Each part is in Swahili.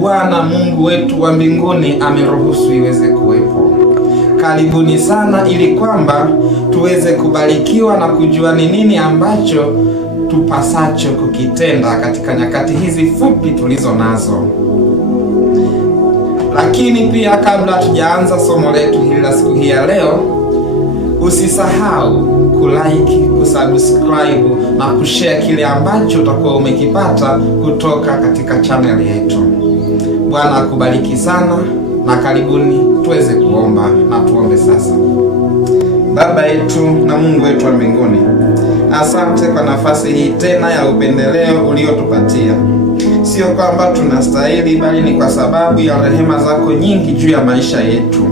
Bwana Mungu wetu wa mbinguni ameruhusu iweze kuwepo. Karibuni sana, ili kwamba tuweze kubarikiwa na kujua ni nini ambacho tupasacho kukitenda katika nyakati hizi fupi tulizo nazo. Lakini pia kabla tujaanza somo letu hili la siku hii ya leo, usisahau kulike, kusubscribe na kushare kile ambacho utakuwa umekipata kutoka katika channel yetu. Bwana akubariki sana, na karibuni tuweze kuomba. Na tuombe sasa. Baba yetu na Mungu wetu wa mbinguni, asante kwa nafasi hii tena ya upendeleo uliotupatia. Sio kwamba tunastahili, bali ni kwa sababu ya rehema zako nyingi juu ya maisha yetu.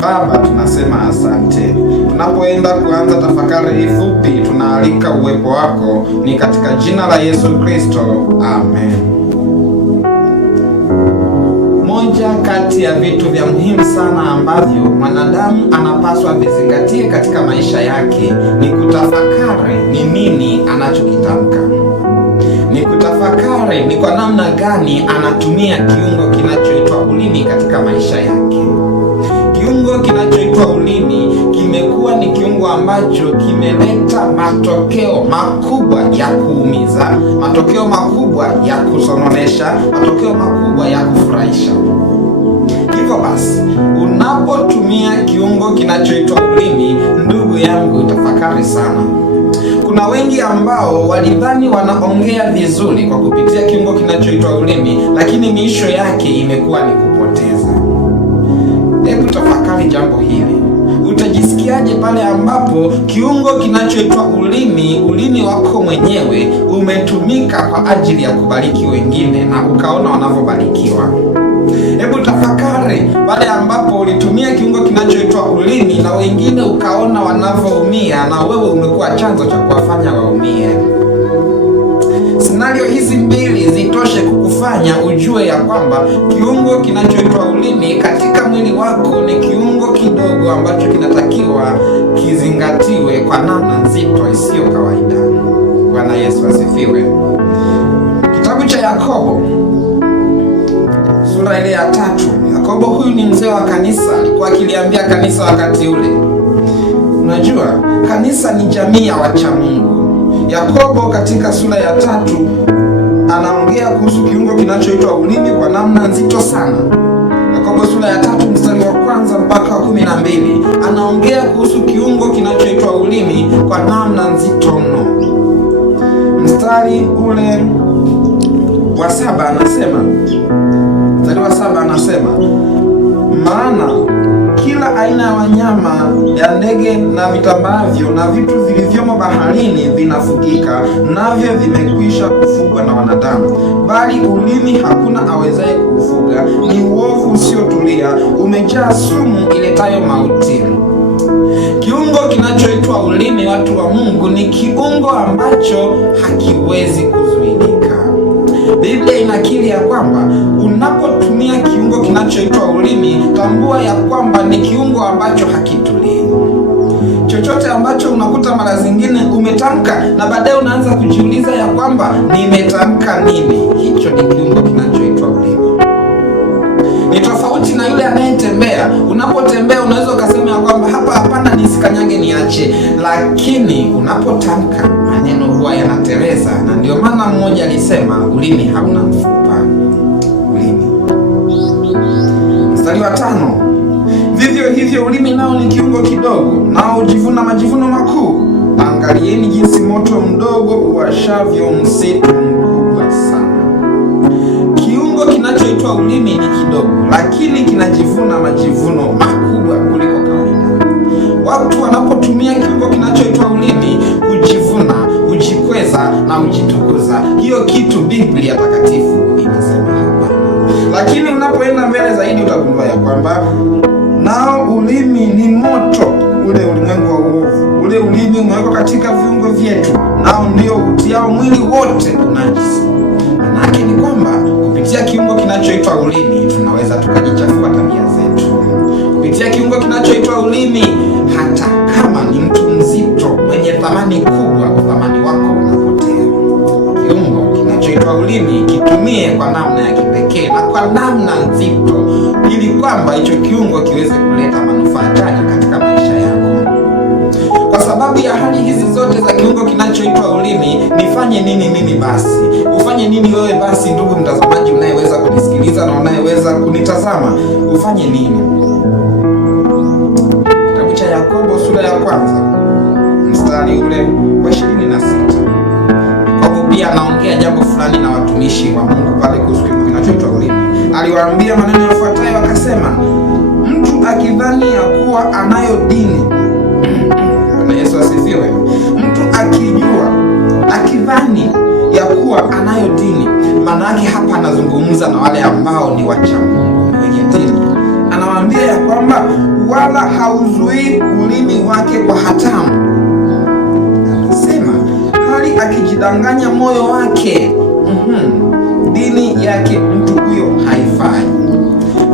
Baba, tunasema asante. Tunapoenda kuanza tafakari hii fupi, tunaalika uwepo wako, ni katika jina la Yesu Kristo, amen. Moja kati ya vitu vya muhimu sana ambavyo mwanadamu anapaswa vizingatie katika maisha yake ni kutafakari ni nini anachokitamka. Ni kutafakari ni kwa namna gani anatumia kiungo kinachoitwa ulimi katika maisha yake. Kiungo kinachoitwa ulimi kimekuwa ni kiungo ambacho kimeleta matokeo makubwa ya kuumiza, matokeo makubwa ya kusononesha, matokeo makubwa ya kufurahisha. Hivyo basi, unapotumia kiungo kinachoitwa ulimi, ndugu yangu, tafakari sana. Kuna wengi ambao walidhani wanaongea vizuri kwa kupitia kiungo kinachoitwa ulimi, lakini miisho yake imekuwa ni kupoteza. Hebu tafakari jambo hili. Utajisikiaje pale ambapo kiungo kinachoitwa ulimi wako mwenyewe umetumika kwa ajili ya kubariki wengine na ukaona wanavyobarikiwa? Hebu tafakari pale ambapo ulitumia kiungo kinachoitwa ulimi na wengine ukaona wanavyoumia, na wewe umekuwa chanzo cha kuwafanya waumie. Scenario hizi mbili zitoshe kukufanya ujue ya kwamba kiungo kinachoitwa ulimi katika mwili wako ni kiungo kidogo ambacho kinatakiwa kizingatiwe kwa namna nzito isiyo kawaida. Bwana Yesu asifiwe. Kitabu cha Yakobo sura ile ya 3. Yakobo huyu ni mzee wa kanisa, alikuwa akiliambia kanisa wakati ule. Unajua, kanisa ni jamii ya wacha Mungu. Yakobo katika sura ya 3 anaongea kuhusu kiungo kinachoitwa ulimi kwa namna nzito sana. Yakobo sura ya 3 mstari wa 1 mpaka 12 anaongea kuhusu kiungo kinachoitwa ulimi kwa namna nzito mno. Mstari ule wa 7 anasema, maana kila aina ya wanyama, ya ndege na vitambavyo na vitu vilivyomo baharini vinafugika, navyo vimekwisha kufugwa na wanadamu, bali ulimi hakuna awezaye kuufuga. Ni uovu usiotulia, umejaa sumu iletayo mauti. Kiungo kinachoitwa ulimi, watu wa Mungu, ni kiungo ambacho hakiwezi kuzuilika. Biblia inakiri ya kwamba unapotumia kiungo kinachoitwa ulimi, tambua ya kwamba ni kiungo ambacho hakitulii. Chochote ambacho unakuta mara zingine umetamka na baadaye unaanza kujiuliza ya kwamba nimetamka nini, hicho ni kiungo kinachoitwa ulimi. Ni tofauti na yule anayetembea. Unapotembea unaweza ukasema ya kwamba hapa hapana, nisikanyage, niache, lakini unapotamka maneno huwa yanateleza. Na ndio maana mmoja alisema ulimi hauna mfupa. Ulimi. Mstari wa 5, vivyo hivyo ulimi nao ni kiungo kidogo, nao hujivuna majivuno makuu. Angalieni jinsi moto mdogo uwashavyo msitu mkubwa sana. Kiungo kinachoitwa ulimi ni kidogo, lakini kinajivuna majivuno makubwa kuliko kawaida. Watu wanapotumia kiungo kinachoitwa ulimi hujivuna, hujikweza na hujitukuza. Hiyo kitu Biblia takatifu inasema hapana. Lakini unapoenda mbele zaidi utagundua ya kwamba nao ulimi ni moto, ule ulimwengu wa uovu. Ule ulimi umewekwa katika viungo vyetu, nao ndio utiao mwili wote unajisi. Manake ni kwamba kupitia kiungo kinachoitwa ulimi tunaweza tukajichafua tabia zetu. Kupitia kiungo kinachoitwa ulimi, hata kama ni mtu mzito mwenye thamani kubwa, uthamani wako unapotea. Kiungo kinachoitwa ulimi kitumie kwa namna ya kipekee. kipekee na kwa namna nzito, ili kwamba hicho kiungo kiweze kuleta manufaa chanya katika maisha yako. Kwa sababu ya hali hizi zote za kiungo kinachoitwa ulimi, nifanye nini mimi basi? Ufanye nini wewe basi, ndugu mtazamaji unayeweza kunisikiliza na unayeweza kunitazama? Ufanye nini? Kitabu cha Yakobo sura ya 1 mstari ule wa 26. Yakobo pia anaongea jambo fulani na watumishi wa Mungu pale kuhusu kiungo kinachoitwa ulimi. Aliwaambia maneno yafuatayo, akasema, mtu akidhani ya kuwa anayo dini. Bwana Yesu asifiwe. Mtu akidhani ya kuwa anayo dini, maana yake hapa anazungumza na wale ambao ni wacha Mungu, wenye dini. Anawaambia ya kwamba wala hauzuii ulimi wake kwa hatamu. Anasema hali akijidanganya moyo wake, dini yake mtu huyo haifai.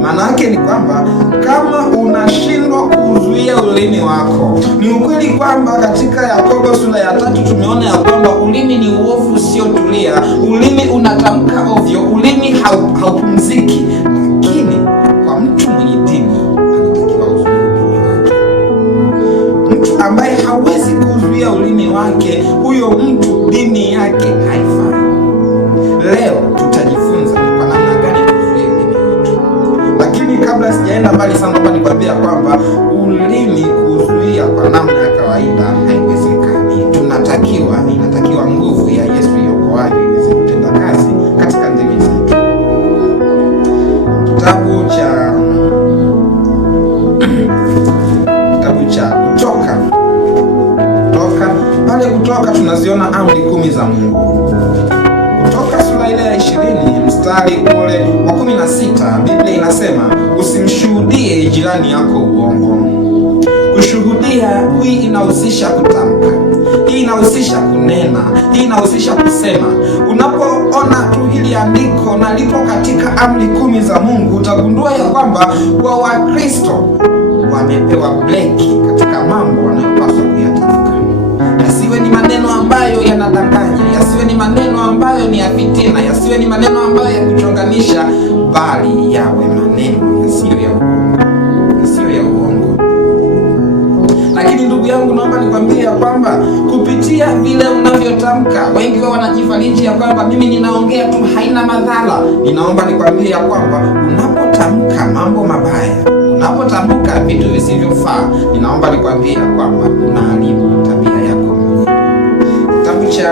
Maana yake ni kwamba kama unashindwa kuzuia ulimi wako, ni ukweli kwamba katika Yakobo sura ya 3 tumeona ya kwamba ulimi ni uovu usiotulia. Ulimi unatamka ovyo, ulimi haupumziki. Lakini kwa mtu mwenye dini anatakiwa uzuie ulimi wake. Mtu ambaye hawezi kuzuia ulimi wake, huyo mtu dini yake haifai. Leo tutajifunza kwa namna gani kuzuia ulimi wetu. Lakini kabla sijaenda mbali sana, naomba nikwambia kwamba ulimi kuzuia kwa namna ya kawaida haiwezekani. Inatakiwa nguvu ya Yesu iokoayo iweze kutenda kazi katika ndimi zetu. Kitabu cha Kutoka tunaziona amri 10 za Mungu. Kutoka sura ile ya 20 mstari ule wa 16, Biblia inasema usimshuhudie jirani yako uongo. Kushuhudia hii inahusisha kutamka, hii inahusisha kunena, hii inahusisha kusema. Unapoona tu hili andiko na lipo katika amri 10 za Mungu, utagundua ya kwamba kwa Wakristo wamepewa breki katika mambo wanayopaswa kuyatamka. Yasiwe ni maneno ambayo yanadanganya, yasiwe ni maneno ambayo ni ya fitina, yasiwe ni maneno ambayo ya kuchonganisha, bali yawe maneno yasiyo ya uongo. Lakini ndugu yangu, naomba nikwambie ya kwamba kupitia vile unavyotamka, wengi wao wanajifariji ya kwamba mimi ninaongea tu, haina madhara. Ninaomba nikwambie ya kwamba unapotamka mambo mabaya, unapotamka vitu visivyofaa, ninaomba nikwambie ya kwamba unaharibu tabia yako. Kitabu cha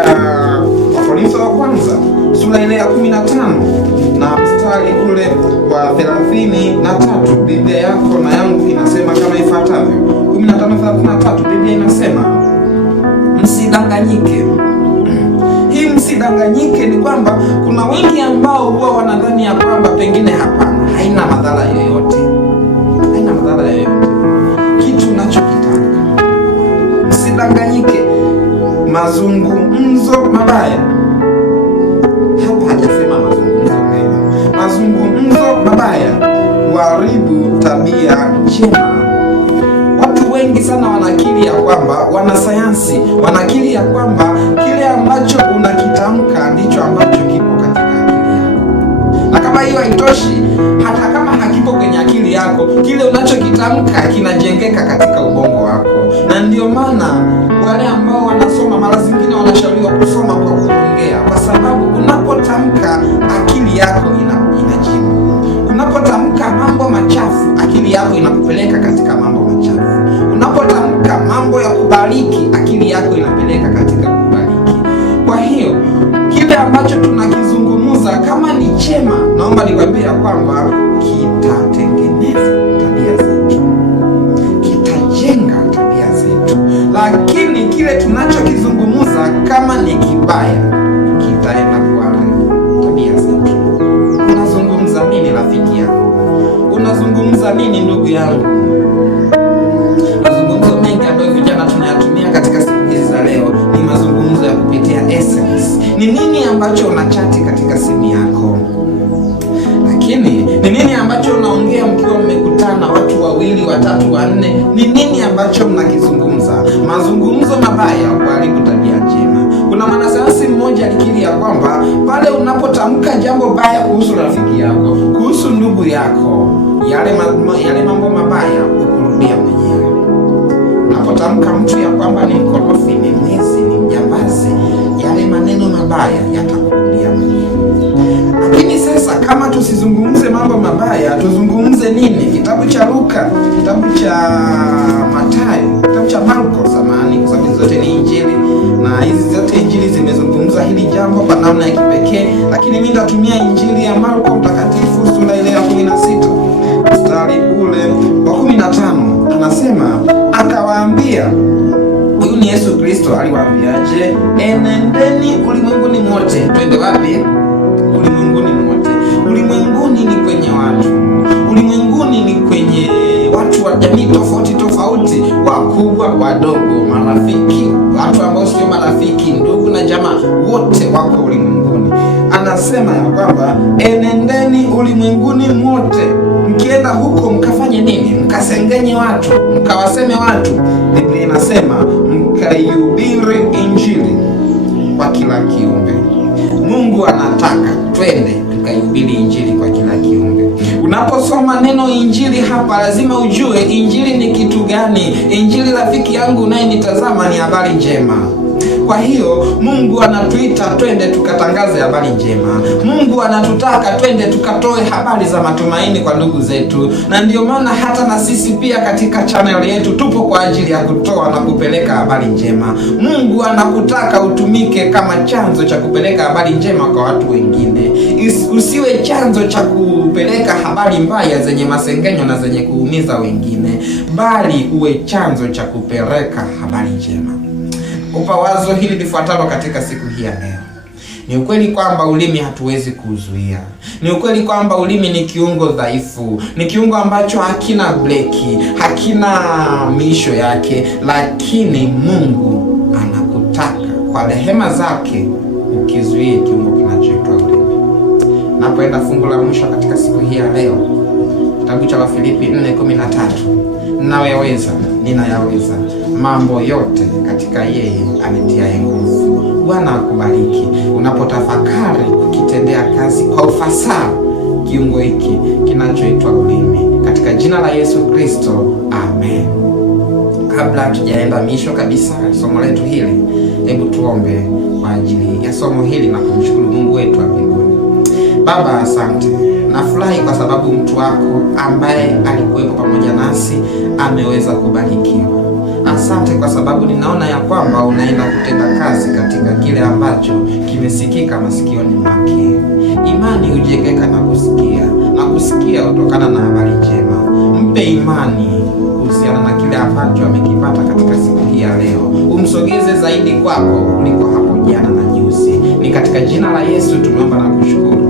Wakorintho wa kwanza sura ile ya 15 na mstari ule wa 33, Biblia yako na yangu inasema kama ifuatavyo. 15:33, Biblia inasema msidanganyike. Hii msidanganyike ni kwamba kuna wengi ambao huwa wanadhani ya kwamba pengine hapana, haina madhara yoyote. Haina madhara yoyote kitu unachokitamka. Msidanganyike. Mazungumzo mabaya, hapa hajasema mazungumzo mema. Mazungumzo mabaya huharibu tabia njema. Watu wengi sana wanakiri ya kwamba, wanasayansi wanakiri ya kwamba kile ambacho unakitamka ndicho ambacho kipo katika akili yako. Na kama hiyo haitoshi, hata kama hakipo kwenye akili yako, kile unachokitamka kinajengeka katika ubongo wako. Na ndio maana wale ambao wanasoma mara zingine wanashauriwa kusoma kwa kuongea, kwa sababu unapotamka akili yako inajibu. Unapotamka mambo machafu, akili yako inakupeleka katika mambo machafu. Unapotamka mambo ya kubariki, akili yako inapeleka katika kubariki. Kwa hiyo kile ambacho tunakizungumza kama ni chema, naomba nikwambie kwamba kitatengeneza tabia zetu, kitajenga tabia zetu. Lakini kile tunachokizungumza kama ni kibaya, kitaenda kuharibu tabia zetu. Unazungumza nini rafiki yangu? Unazungumza nini ndugu yangu? Mazungumzo mengi ambayo vijana tunayatumia katika siku hizi za leo ni mazungumzo ya kupitia SMS. Ni nini ambacho unachati katika simu yako? Lakini ni nini ambacho unaongea mkiwa mmekutana watu 2, 3, 4? Ni nini ambacho mnakizungumza? Mazungumzo mabaya huharibu tabia njema. Kuna mwanasayansi mmoja alikiri ya kwamba kwamba pale unapotamka jambo baya kuhusu rafiki yako, kuhusu ndugu yako, yale mambo mabaya ukurudia mwenyewe. Unapotamka mtu ya kwamba ni mkorofi, ni mwizi, ni mjambazi, yale maneno mabaya yatakurudia mwenyewe. Lakini sasa kama tusizungumze mambo mabaya, tuzungumze nini? Kitabu cha Luka, kitabu cha Mathayo, kitabu cha Marko, samahani, kwa sababu zote ni Injili na hizi zote Injili zimezungumza hili jambo kwa namna ya kipekee, lakini mimi nitatumia Injili ya Marko mtakatifu sura ile ya 16 mstari ule wa 15. Anasema, akawaambia, huyu ni Yesu Kristo, aliwaambiaje? Enendeni ulimwenguni mote. Twende wapi? Ulimwenguni mote. Ulimwenguni ni kwenye watu, ulimwenguni ni kwenye watu wa jamii tofauti tofauti, wakubwa, wadogo, marafiki, watu ambao sio marafiki, ndugu na jamaa, wote wako ulimwenguni. Anasema ya kwamba enendeni ulimwenguni mote, mkienda huko mkafanye nini? Mkasengenye watu, mkawaseme watu. Biblia inasema mkaihubiri Injili kwa kila kiumbe. Mungu anataka twende tukaihubiri Injili kwa kila kiumbe. Unaposoma neno Injili hapa, lazima ujue Injili ni kitu gani. Injili, rafiki yangu unayenitazama, ni habari njema. Kwa hiyo Mungu anatuita twende tukatangaze habari njema. Mungu anatutaka twende tukatoe habari za matumaini kwa ndugu zetu, na ndio maana hata na sisi pia katika channel yetu tupo kwa ajili ya kutoa na kupeleka habari njema. Mungu anakutaka utumike kama chanzo cha kupeleka habari njema kwa watu wengine. Usiwe chanzo cha kupeleka habari mbaya zenye masengenyo na zenye kuumiza wengine, bali uwe chanzo cha kupeleka habari njema. Upa wazo hili lifuatalo katika siku hii ya leo. Ni ukweli kwamba ulimi hatuwezi kuzuia. Ni ukweli kwamba ulimi ni kiungo dhaifu, ni kiungo ambacho hakina breki, hakina miisho yake, lakini Mungu anakutaka kwa rehema zake ukizuie kiungo kinachoitwa ulimi. Napoenda fungu la mwisho katika siku hii ya leo, kitabu cha Wafilipi 4:13, naweza, ninayaweza mambo yote katika yeye anitiaye nguvu. Bwana akubariki unapotafakari ukitendea kazi kwa ufasaha kiungo hiki kinachoitwa ulimi, katika jina la Yesu Kristo, amen. Kabla hatujaenda misho kabisa somo letu hili, hebu tuombe kwa ajili ya somo hili na kumshukuru Mungu wetu wa mbinguni. Baba, asante. Nafurahi kwa sababu mtu wako ambaye alikuwepo pamoja nasi ameweza kubarikiwa. Asante kwa sababu ninaona ya kwamba unaenda kutenda kazi katika kile ambacho kimesikika masikioni mwake. Imani hujengeka na kusikia kutokana na habari njema. Mpe imani kuhusiana na kile ambacho amekipata katika siku hii ya leo. Umsogeze zaidi kwako kuliko hapo jana na juzi. Ni katika jina la Yesu tumeomba na kushukuru.